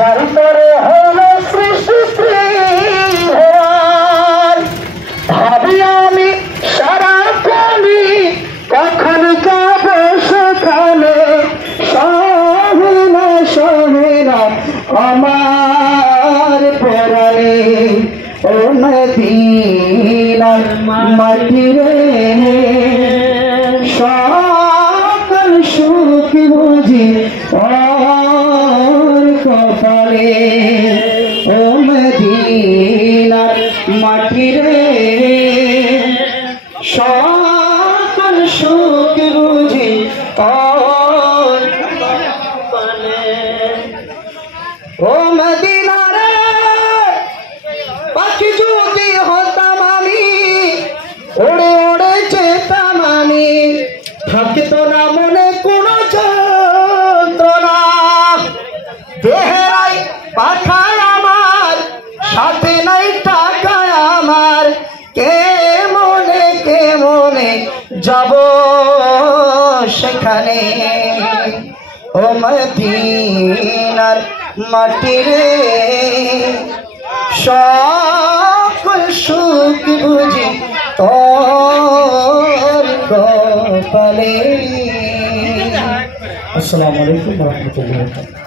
চারিতরে হলো সৃষ্টি ভাবি আমি সারাক্ষণই কখন যাব সেখানে সহে না আমার পরাণে ও মদিনার মাটি রে সকল সুখ বুঝি ওর কপালে ও মদিনার মাটি রে সকল সুখ বুঝি ওর কপালে ও মদিনা রে পাখি যদি হতাম আমি ওড়ে ওড়ে যেতাম আমি থাকতো না মনে কোনো যন্ত্রণা দেহেরাই পাখায় আমার সাথে নাই টাকায় আমার কে মনে যাব সেখানে ও মদিনার মাটি রে সকল সুখ বুঝি তোর কপালে। আসসালামু আলাইকুম ওয়া রাহমাতুল্লাহি ওয়া বারাকাতুহু।